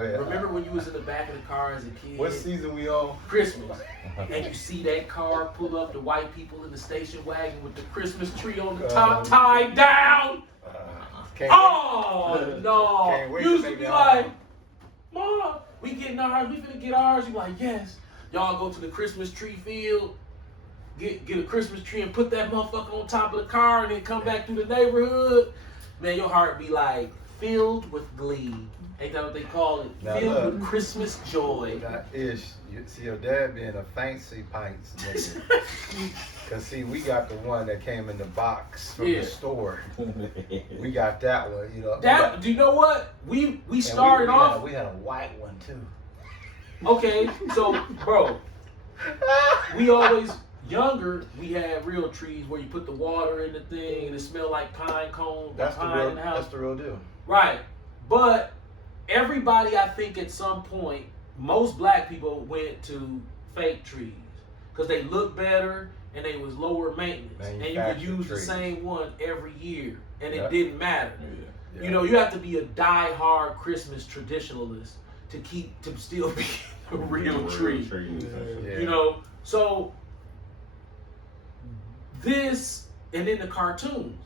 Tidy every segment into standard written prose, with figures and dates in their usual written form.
ahead. Remember when you was in the back of the car as a kid? What season we on? Christmas. And you see that car pull up, the white people in the station wagon with the Christmas tree on the top, tied down. No. You used to be like, Mom, we getting ours, we finna get ours. You like, yes. Y'all go to the Christmas tree field, get a Christmas tree and put that motherfucker on top of the car and then come back through the neighborhood. Man, your heart be like filled with glee. Ain't that what they call it? Now filled look, with Christmas joy. Now, Ish, you see your dad being a fancy pints nigga. Cause see, we got the one that came in the box from the store. We got that one, you know. Do you know what? We started off. We had a white one too. Okay, so bro, we always younger. We had real trees where you put the water in the thing and it smelled like pine cones. That's the pine real. in the house. That's the real deal. Right, but everybody, I think, at some point, most black people went to fake trees because they looked better and they was lower maintenance, and you could use the same one every year, and it didn't matter. Yeah. You know, you have to be a die-hard Christmas traditionalist to still be a real tree. You know, so this, and then the cartoons.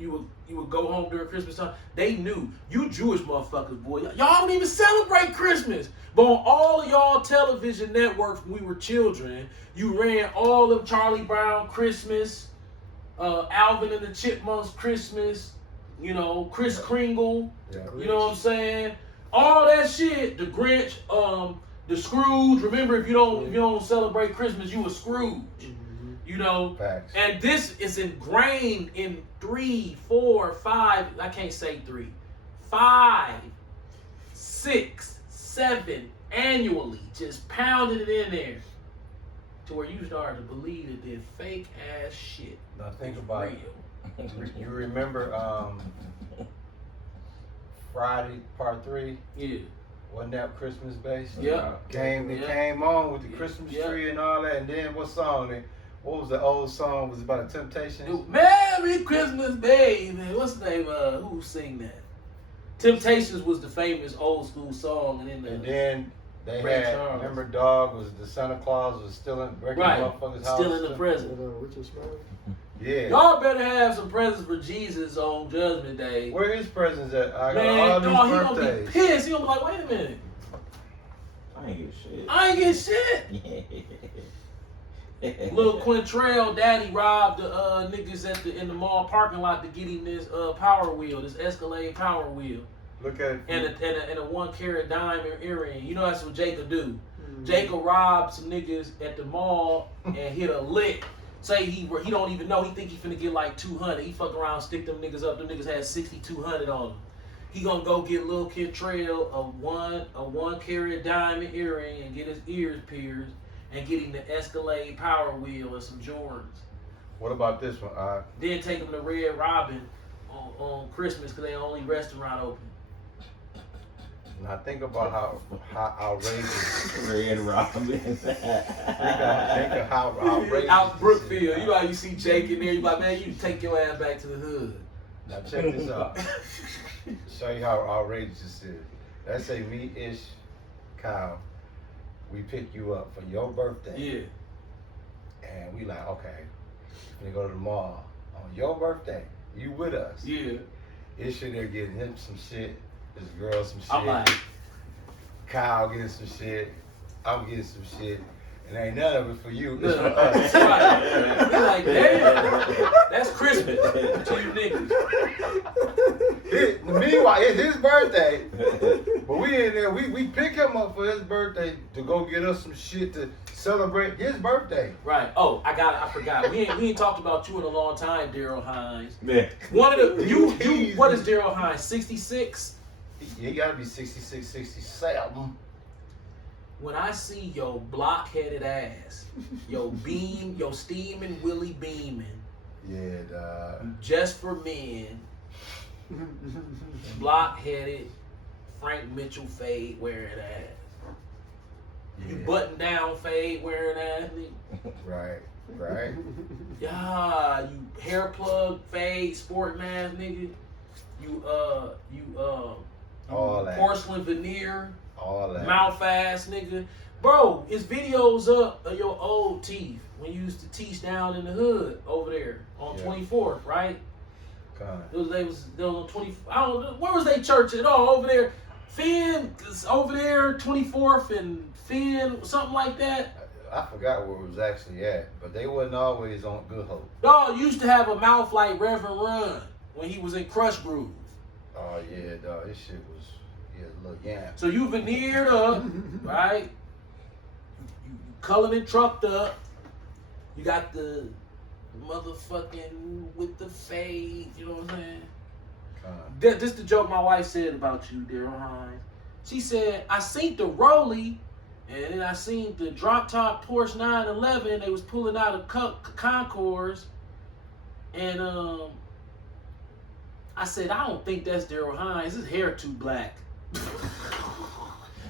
You would go home during Christmas time. They knew you Jewish motherfuckers, boy. Y'all don't even celebrate Christmas. But on all of y'all television networks when we were children, you ran all of Charlie Brown Christmas, Alvin and the Chipmunks Christmas, you know, Kris Kringle, you know what I'm saying? All that shit. The Grinch, the Scrooge. Remember, if you don't celebrate Christmas, you a Scrooge. You know, facts. And this is ingrained in 3, 4, 5. I can't say 3, 5, 6, 7 annually. Just pounded it in there to where you started to believe that this fake ass shit. Now think about it. You remember Friday Part 3? Yeah. Wasn't that Christmas based? Yeah. It came on with the Christmas tree and all that, and then what song? What was the old song? Was it about a Temptations? Merry Christmas, baby. What's the name? Who sang that? Temptations was the famous old school song, and then they had. Charles. Remember, dog was the Santa Claus was still in breaking motherfuckers' house. Still in the present. Yeah. Y'all better have some presents for Jesus on Judgment Day. Where his presents at? I got Man, all dog, these he birthdays. gonna be pissed. He gonna be like, wait a minute. I ain't get shit. Little Quintrell daddy robbed the niggas in the mall parking lot to get him this Power Wheel, this Escalade Power Wheel. Look at it. And a 1 carat diamond earring. You know that's what Jacob do. Jacob robbed some niggas at the mall and hit a lick. Say he don't even know. He think he finna get like 200. He fuck around, stick them niggas up. Them niggas had 6,200 on them. He gonna go get Lil Quintrell a 1 carat diamond earring and get his ears pierced. And getting the Escalade Power Wheel and some Jordans. What about this one? Then take them to Red Robin on Christmas because they only restaurant open. Now think about how outrageous Red Robin. think of how outrageous. Out Brookfield, you know how you see Jake in there. You like, man, you take your ass back to the hood. Now check this out. Show you how outrageous this is. Let's say me, Ish, Kyle. We pick you up for your birthday. Yeah. And we like, okay, we go to the mall on your birthday. You with us. Yeah. Ish there getting him some shit. This girl some shit. I'm like, Kyle getting some shit. I'm getting some shit. And ain't none of it for you. It's for right. us. We're like, damn, that's Christmas to you niggas. Meanwhile, it's his birthday. But we in there, we pick him up for his birthday to go get us some shit to celebrate his birthday. Right. Oh, I forgot. We ain't talked about you in a long time, Daryl Hines. Yeah. One of the you what is Daryl Hines? 66? He gotta be 66, 67. When I see your block-headed ass, your steaming Willie beaming, Yeah, dog. just for men, block-headed Frank Mitchell fade wearing ass, you button down fade wearing ass, Right. yeah, you hair plug fade sporting ass nigga, you All that. Porcelain veneer. All that. Mouth ass nigga. Bro, it's videos up of your old teeth when you used to teach down in the hood over there on 24th, right? They was on 20. I don't know where was they church at all over there. Finn over there, 24th and Finn, something like that. I forgot where it was actually at, but they wasn't always on Good Hope. Dog used to have a mouth like Reverend Run when he was in Crush Groove. Oh yeah, dog, this shit was look So you veneered up, right? You colored and trucked up. You got the motherfucking with the fade, you know what I'm saying? This is the joke my wife said about you, Daryl Hines. She said, I seen the Rollie, and then I seen the drop top Porsche 911. They was pulling out of Concours, and I said, I don't think that's Daryl Hines. His hair too black.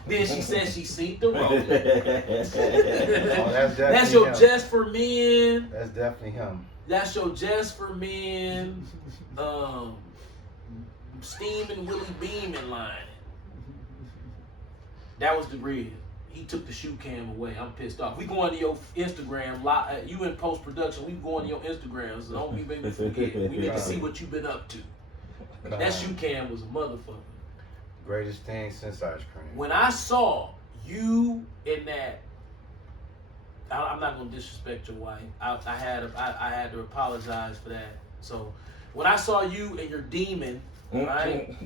Then she said she seen the Rollie. That's your him. Just for Men. That's definitely him. That's your Just for Men. Steaming Willie Beeman line. That was the real. He took the shoe cam away. I'm pissed off. We going to your Instagram. You in post production. We going to your Instagram. So don't be making me forget. We need to see what you've been up to. That shoe cam was a motherfucker. Greatest thing since ice cream. When I saw you in that, I'm not gonna disrespect your wife. I had to apologize for that. So when I saw you and your demon, right,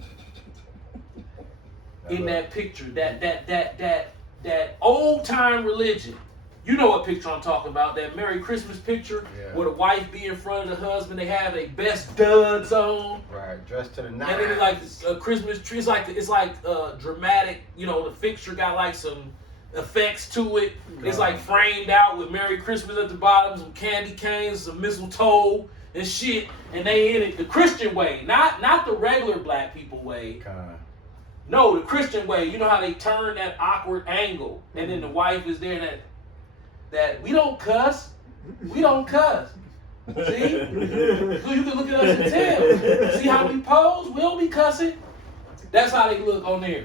in that picture, that old time religion. You know what picture I'm talking about? That Merry Christmas picture where the wife be in front of the husband. They have their best duds on. Right, dressed to the nines. And then it's like a Christmas tree. It's like dramatic. You know, the fixture got like some effects to it. It's like framed out with Merry Christmas at the bottom, some candy canes, some mistletoe and shit. And they in it the Christian way, not the regular black people way. No, the Christian way. You know how they turn that awkward angle, and then the wife is there. That we don't cuss. We don't cuss. See? So you can look at us and tell. See how we pose? We don't be cussing. That's how they look on there.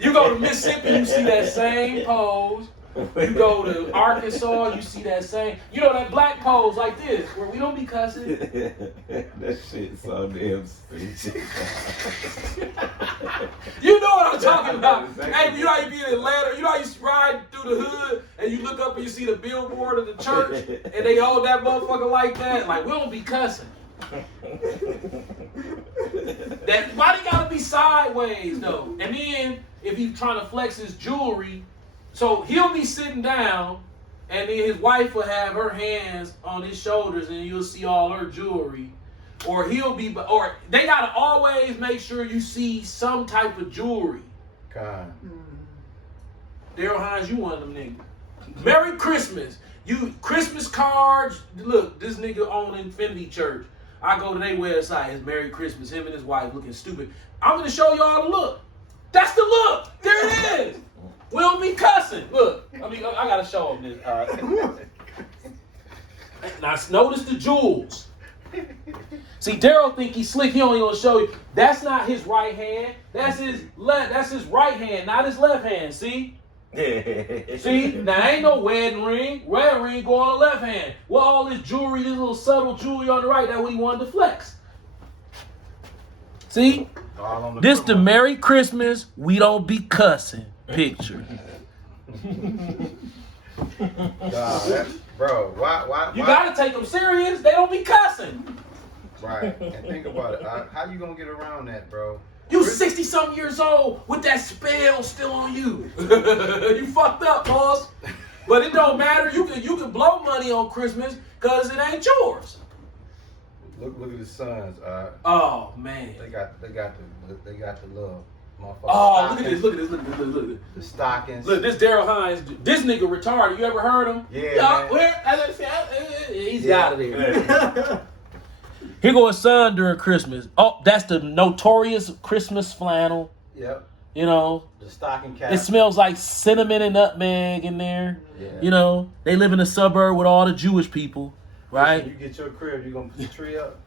You go to Mississippi, you see that same pose. You go to Arkansas, you see that same. You know that black pose like this, where we don't be cussing. That shit's so damn stupid. You know what I'm talking about. Hey, you know how you be in Atlanta, you know how you ride through the hood and you look up and you see the billboard of the church and they hold that motherfucker like that? Like, we don't be cussing. Why they gotta be sideways though? And then if he's trying to flex his jewelry, so he'll be sitting down and then his wife will have her hands on his shoulders and you'll see all her jewelry. Or they gotta always make sure you see some type of jewelry. God. Daryl Hines, you one of them niggas. Merry Christmas. You Christmas cards. Look, this nigga own Infinity Church. I go to their website. It's Merry Christmas. Him and his wife looking stupid. I'm gonna show y'all the look. That's the look. There it is. We don't be cussing. Look. I gotta show them this. All right. Now notice the jewels. See, Daryl think he's slick. He only gonna show you. That's not his right hand. That's his left. That's his right hand, not his left hand. See? See? Now ain't no wedding ring. Wedding ring go on the left hand. Well, all this jewelry, this little subtle jewelry on the right. That's what he wanted to flex. See? This the Merry Christmas, we don't be cussing picture. Bro, why? You gotta take them serious. They don't be cussing. Right. And think about it. How you gonna get around that, bro? You 60-something years old with that spell still on you. You fucked up, boss. But it don't matter. You can blow money on Christmas because it ain't yours. Look at the sons. Oh man. They got the little motherfucker. Oh, look at this. The stockings. Look, this Daryl Hines. This nigga retarded. You ever heard him? Yeah. He's out of there. Here go his son during Christmas. Oh, that's the notorious Christmas flannel. Yep. You know. The stocking cap. It smells like cinnamon and nutmeg in there. Yeah. You know, they live in a suburb with all the Jewish people, right? When you get your crib, you gonna put the tree up.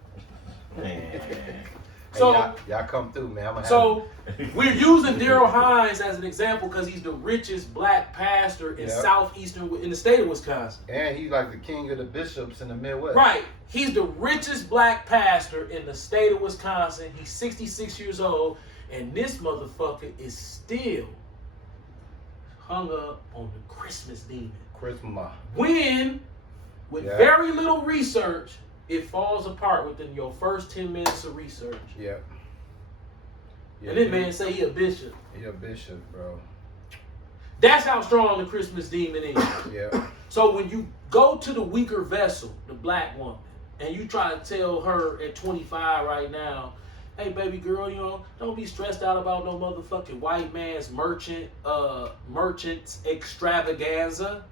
So y'all come through, man. We're using Daryl Hines as an example because he's the richest black pastor in in the state of Wisconsin. And he's like the king of the bishops in the Midwest. Right. He's the richest black pastor in the state of Wisconsin. He's 66 years old, and this motherfucker is still hung up on the Christmas demon. Christmas. When, with very little research, it falls apart within your first 10 minutes of research. Yeah. And this man say he a bishop. He a bishop, bro. That's how strong the Christmas demon is. Yeah. So when you go to the weaker vessel, the black woman, and you try to tell her at 25 right now, hey baby girl, you know, don't be stressed out about no motherfucking white man's merchant's extravaganza.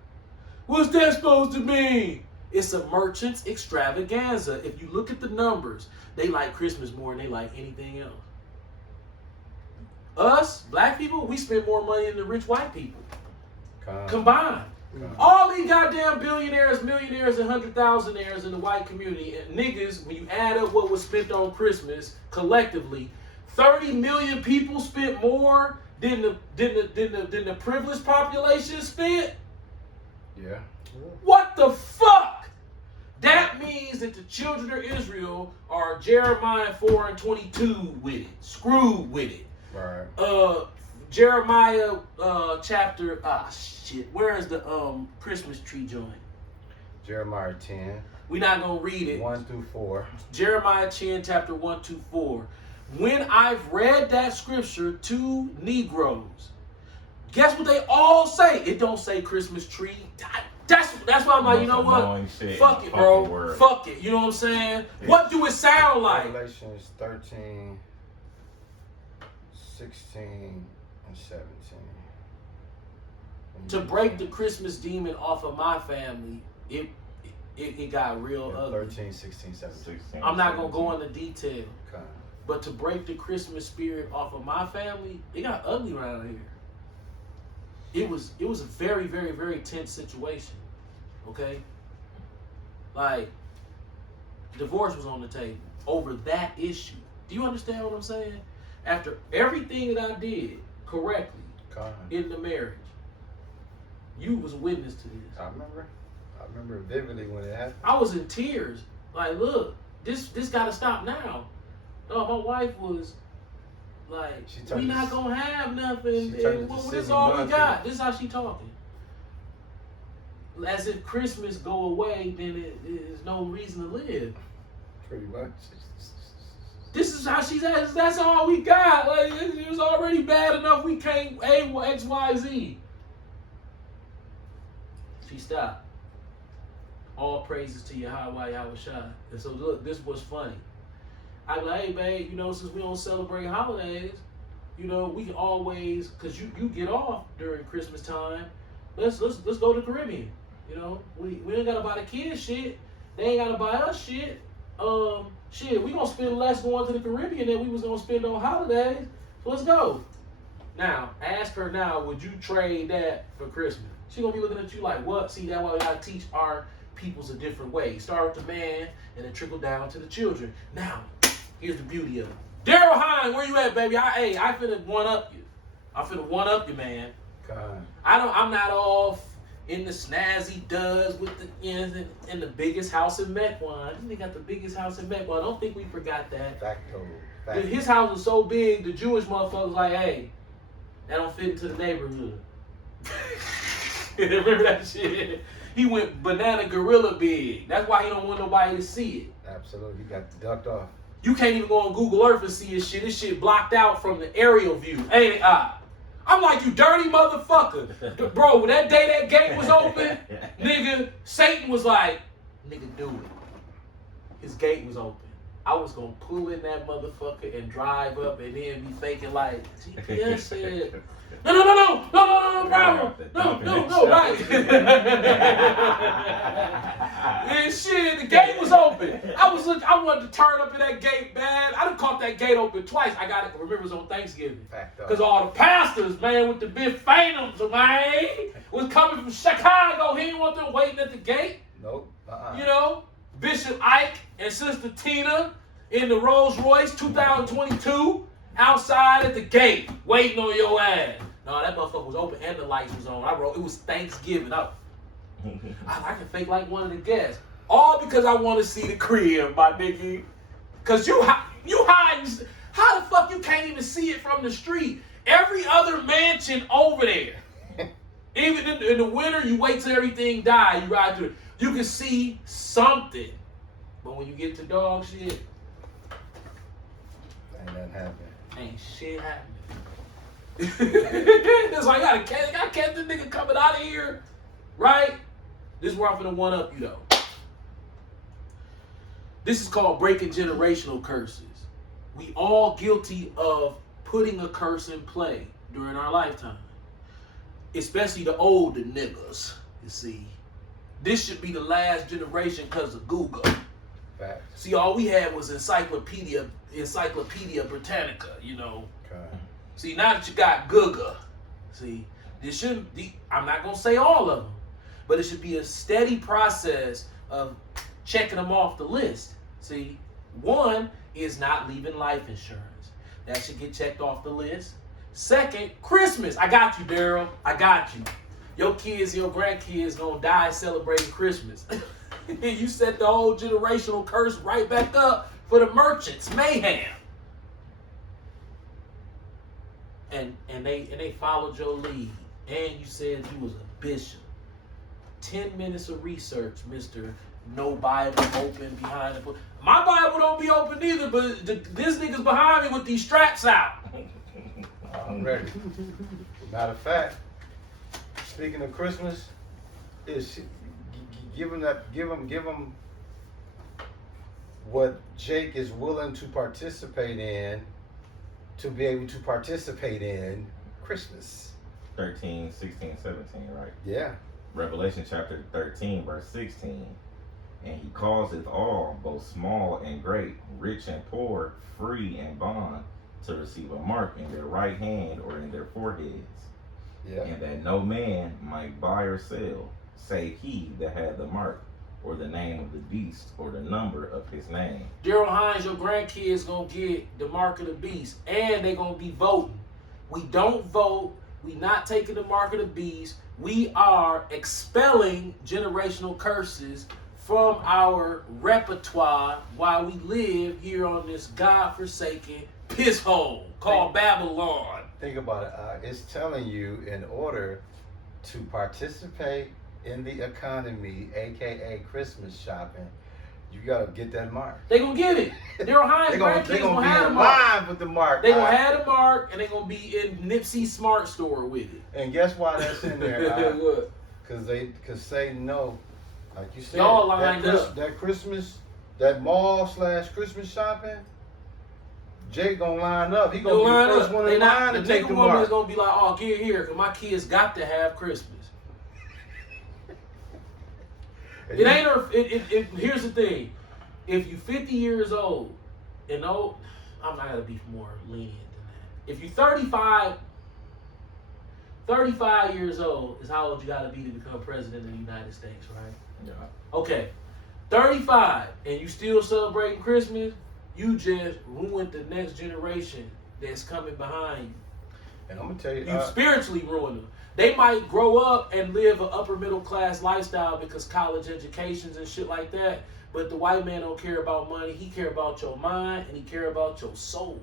What's that supposed to mean? It's a merchant's extravaganza. If you look at the numbers, they like Christmas more than they like anything else. Us, black people, we spend more money than the rich white people. Combined. All these goddamn billionaires, millionaires, and 100,000aires in the white community, and niggas, when you add up what was spent on Christmas collectively, 30 million people spent more than the privileged population spent. Yeah. What the fuck? That means that the children of Israel are Jeremiah 4:22 with it, screwed with it. Right. Jeremiah chapter where is the Christmas tree joint? Jeremiah 10. We're not gonna read it. 1 through 4. Jeremiah 10, chapter 1 to 4. When I've read that scripture to Negroes, guess what they all say? It don't say Christmas tree. That's why I'm like, you know what? Fuck it, bro. Word. Fuck it. You know what I'm saying? Yeah. What do it sound like? Revelations 13, 16, and 17. To break the Christmas demon off of my family, it got real ugly. 13, 16, 17. I'm not going to go into detail. Okay. But to break the Christmas spirit off of my family, it got ugly around here. It was a very, very, very tense situation. Okay? Like, divorce was on the table over that issue. Do you understand what I'm saying? After everything that I did correctly in the marriage, you was a witness to this. I remember vividly when it happened. I was in tears. Like, look, this gotta stop now. No, my wife was like, we not gonna have nothing. This is all we got. This is how she talking. As if Christmas go away, then there's no reason to live. Pretty much. This is how she's at. That's all we got. Like, it was already bad enough. We can't X, Y, Z. She stopped. All praises to Yahweh, Yahushua. And so look, this was funny. I like, hey babe, you know, since we don't celebrate holidays, you know, we can always, cause you get off during Christmas time. Let's go to the Caribbean. You know, we ain't gotta buy the kids shit. They ain't gotta buy us shit. Shit, we gonna spend less going to the Caribbean than we was gonna spend on holidays. So let's go. Now, ask her now, would you trade that for Christmas? She gonna be looking at you like, what? See, that's why we gotta teach our peoples a different way. Start with the man and then trickle down to the children. Now, here's the beauty of it. Daryl Hines, where you at, baby? I finna one up you. I finna one up you, man. God. I'm not off in the snazzy duds with the in the biggest house in Mequon. They got the biggest house in Mequon. I don't think we forgot that. Facto. His house was so big, the Jewish motherfuckers like, hey, that don't fit into the neighborhood. Remember that shit? He went banana gorilla big. That's why he don't want nobody to see it. Absolutely. He got ducked off. You can't even go on Google Earth and see his shit. This shit blocked out from the aerial view. Ain't it? I'm like, you dirty motherfucker. Bro, when that day that gate was open, nigga, Satan was like, nigga, do it. His gate was open. I was going to pull in that motherfucker and drive up and then be faking like, GPS said, no, problem. No, right. And shit, the gate was open. I wanted to turn up in that gate bad. I done caught that gate open twice. I got it, remember it was on Thanksgiving. Because all the pastors, man, with the big phantoms, man, was coming from Chicago. He didn't want them waiting at the gate. Nope. You know, Bishop Ike and Sister Tina in the Rolls Royce 2022 outside at the gate waiting on your ass. No, that motherfucker was open and the lights was on. I wrote, it was Thanksgiving. I can fake like one of the guests. All because I want to see the crib, my nigga. Cause you hiding. How the fuck you can't even see it from the street? Every other mansion over there. Even in the winter, you wait till everything die. You ride through it. You can see something. But when you get to dog shit, ain't nothing happening. ain't shit happening. It's like, I gotta catch this nigga coming out of here, right? This is where I'm gonna one up you though. This is called breaking generational curses. We all guilty of putting a curse in play during our lifetime. Especially the older niggas, you see. This should be the last generation because of Google. Facts. See, all we had was Encyclopedia Britannica, you know. Okay. See, now that you got Google, see, this shouldn't be, I'm not going to say all of them, but it should be a steady process of checking them off the list. See, one is not leaving life insurance. That should get checked off the list. Second, Christmas. I got you, Daryl. I got you. Your kids, your grandkids gonna die celebrating Christmas. You set the whole generational curse right back up for the merchants. Mayhem. And they followed your lead. And you said you was a bishop. 10 minutes of research, Mr. No Bible open behind the book. My Bible don't be open either, but this nigga's behind me with these straps out. I'm ready. Matter of fact, speaking of Christmas, give him what Jake is willing to participate in to be able to participate in Christmas. 13, 16, 17, right? Yeah. Revelation chapter 13, verse 16. And he causeth all, both small and great, rich and poor, free and bond, to receive a mark in their right hand or in their foreheads. Yeah. And that no man might buy or sell, save he that had the mark, or the name of the beast, or the number of his name. Daryl Hines, your grandkids gonna get the mark of the beast, and they gonna be voting. We don't vote. We not taking the mark of the beast. We are expelling generational curses from our repertoire while we live here on this godforsaken piss hole called Babylon. Think about it. It's telling you in order to participate in the economy, aka Christmas shopping, you gotta get that mark. They gonna get it. Daryl Hines' grandkids gonna have the be mark. alive with the mark. They gonna have the mark, and they gonna be in Nipsey Smart Store with it. And guess why that's in there? What? Cause Satan know, like you said, Y'all lined up. that Christmas, that mall/Christmas shopping. Jake gonna line up. He gonna be the first one in line to take the woman mark. is gonna be like, oh, get here, cause my kids got to have Christmas. It ain't her. Here's the thing: if you 50 years old, and old, I'm not gonna be more lenient than that. If you 35 years old is how old you gotta be to become president of the United States, right? Yeah. Okay, 35, and you still celebrating Christmas. You just ruined the next generation that's coming behind you. And I'm gonna tell you, You spiritually ruined them. They might grow up and live an upper middle class lifestyle because college educations and shit like that. But the white man don't care about money. He care about your mind and he care about your soul.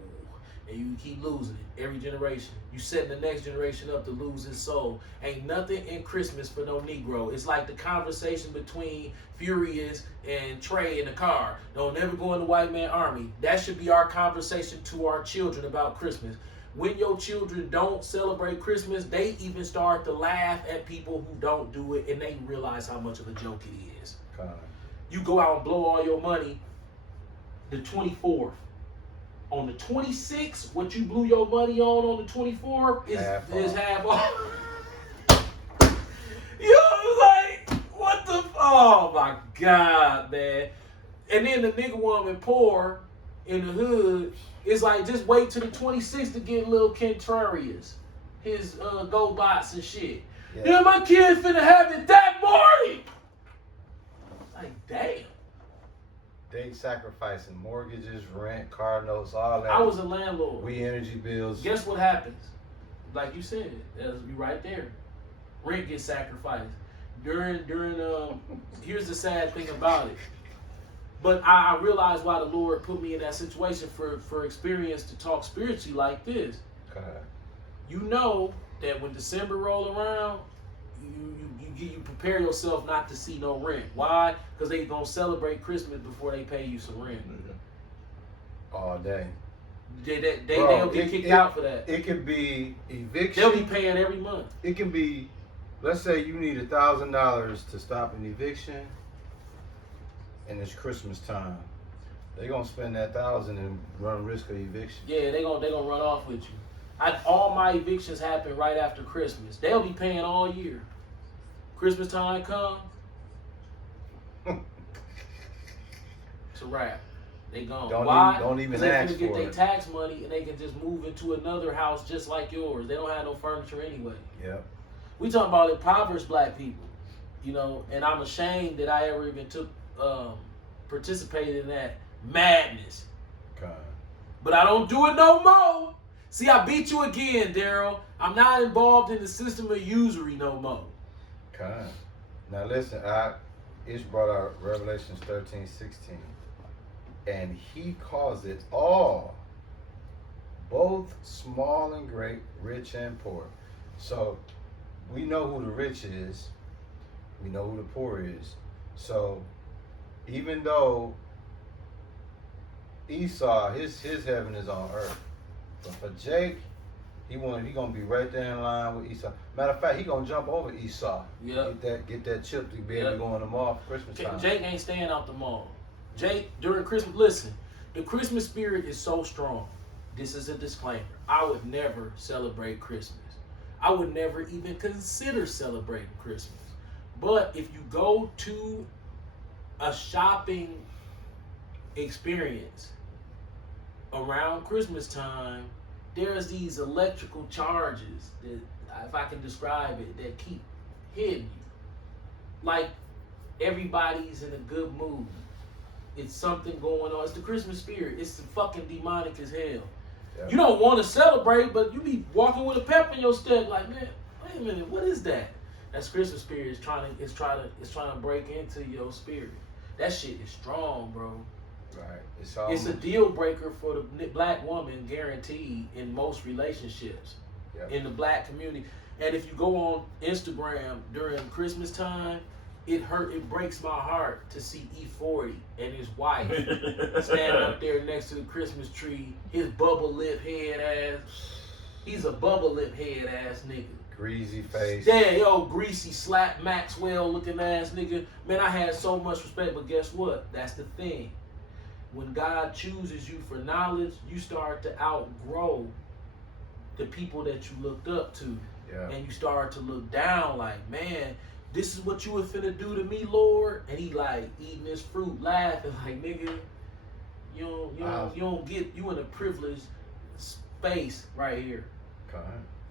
And you keep losing it every generation. You setting the next generation up to lose his soul. Ain't nothing in Christmas for no Negro. It's like the conversation between Furious and Trey in the car. Don't never go in the white man army. That should be our conversation to our children about Christmas. When your children don't celebrate Christmas, they even start to laugh at people who don't do it, and they realize how much of a joke it is. You go out and blow all your money the 24th. On the 26th, what you blew your money on the 24th is half off. You like, what the, oh my God, man. And then the nigga woman poor in the hood, it's like, just wait till the 26th to get little Kentrarius, his GoBots and shit. Yeah, my kid finna have it that morning. Like, damn. They sacrificing mortgages, rent, car notes, all that. I was a landlord. We energy bills. Guess what happens? Like you said, that's you right there. Rent gets sacrificed. During here's the sad thing about it. But I realized why the Lord put me in that situation for experience to talk spiritually like this. Okay. You know that when December roll around, you prepare yourself not to see no rent. Why? Because they gonna celebrate Christmas before they pay you some rent. All day. They'll get kicked out for that. It could be eviction. They'll be paying every month. It can be, let's say you need $1,000 to stop an eviction, and it's Christmas time. They gonna spend that $1,000 and run risk of eviction. Yeah, they gonna run off with you. All my evictions happen right after Christmas. They'll be paying all year. Christmas time come, it's a wrap. They gone. Why? Don't even 'Cause they ask can get for their it. tax money and they can just move into another house just like yours. They don't have no furniture anyway. Yep. We talking about impoverished black people, you know, and I'm ashamed that I ever even participated in that madness. Okay. But I don't do it no more. See, I beat you again, Daryl. I'm not involved in the system of usury no more. Okay. Now listen, Ish brought out Revelations 13:16. And he calls it all, both small and great, rich and poor. So we know who the rich is. We know who the poor is. So even though Esau, his heaven is on earth. But for Jake, he gonna be right there in line with Esau. Matter of fact, he gonna jump over Esau. Yep. Get that chip to be able to go in the mall for Christmas time. Jake ain't staying out the mall. Jake, during Christmas, listen, the Christmas spirit is so strong. This is a disclaimer. I would never celebrate Christmas. I would never even consider celebrating Christmas. But if you go to a shopping experience around Christmas time, there's these electrical charges that, if I can describe it, that keep hitting you. Like everybody's in a good mood. It's something going on. It's the Christmas spirit. It's fucking demonic as hell. Yeah. You don't want to celebrate, but you be walking with a pep in your step, like, man, wait a minute, what is that? That's Christmas spirit. It's trying to break into your spirit. That shit is strong, bro. Right. It's a deal breaker for the black woman, guaranteed, in most relationships. Yep. In the black community. And if you go on Instagram during Christmas time, it breaks my heart to see E40 and his wife standing up there next to the Christmas tree. His bubble lip head ass. He's a bubble lip head ass nigga. Greasy face. Yeah, yo, greasy slap Maxwell looking ass nigga. Man, I had so much respect, but guess what? That's the thing. When God chooses you for knowledge, you start to outgrow the people that you looked up to. Yeah. And you start to look down like, man, this is what you were finna do to me, Lord. And he like eating his fruit, laughing like, nigga, you don't get, you in a privileged space right here. Okay.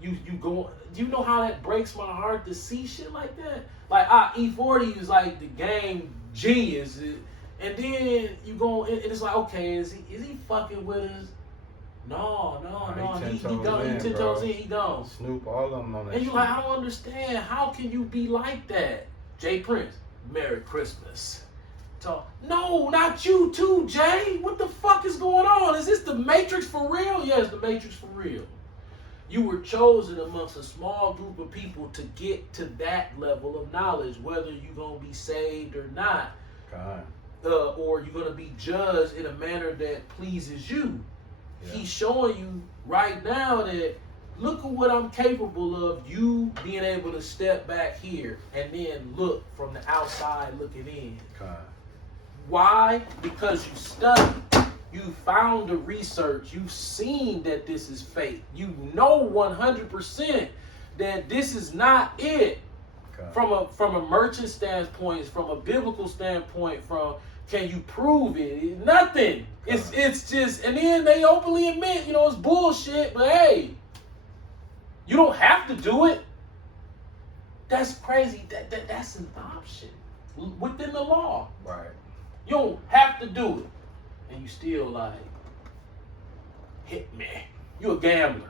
You go, you know how that breaks my heart to see shit like that? Like E40 is like the game genius. And then you go, and it's like, okay, is he fucking with us? No. He gone. He 10 toes in, he gone. Snoop, all of them on that. And you're like, I don't understand. How can you be like that? Jay Prince, Merry Christmas. No, not you too, Jay. What the fuck is going on? Is this the Matrix for real? Yes, the Matrix for real. You were chosen amongst a small group of people to get to that level of knowledge, whether you're going to be saved or not. God. Or you're going to be judged in a manner that pleases you. Yeah. He's showing you right now that look at what I'm capable of, you being able to step back here and then look from the outside looking in. God. Why? Because you studied. You found the research. You've seen that this is fake. You know 100% that this is not it. Okay. From a merchant standpoint, from a biblical standpoint, can you prove it? Nothing. Okay. It's just, and then they openly admit, it's bullshit, but hey, you don't have to do it. That's crazy. That's an option within the law. Right. You don't have to do it. And you still like, hit me. You a gambler.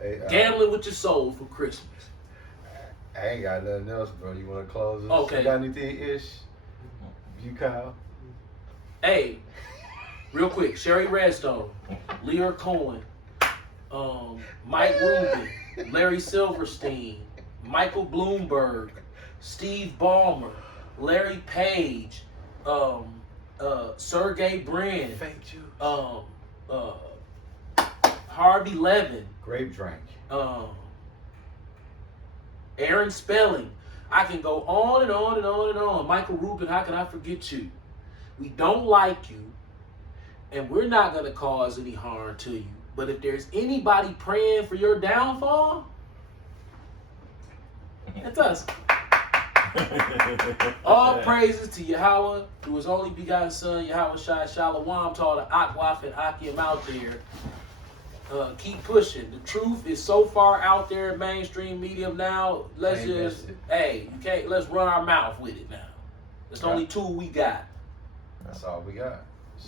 Hey, Gambling with your soul for Christmas. I ain't got nothing else, bro. You want to close us? Okay. You got anything, Ish? You, Kyle? Hey, real quick, Sherry Redstone, Lear Cohen, Mike Rubin, Larry Silverstein, Michael Bloomberg, Steve Ballmer, Larry Page, Sergey Brin, Fake juice. Harvey Levin, Grape drink. Aaron Spelling. I can go on and on and on and on. Michael Rubin, how can I forget you? We don't like you, and we're not going to cause any harm to you. But if there's anybody praying for your downfall, it's us. All praises to Yahweh, through his only begotten son, Yahweh Shai Shalom, to all the Akwaf and Akim out there. Keep pushing. The truth is so far out there in mainstream media now. Let's Ain't just, missed it. hey, you can't. Let's run our mouth with it now. It's the only tool we got. That's all we got.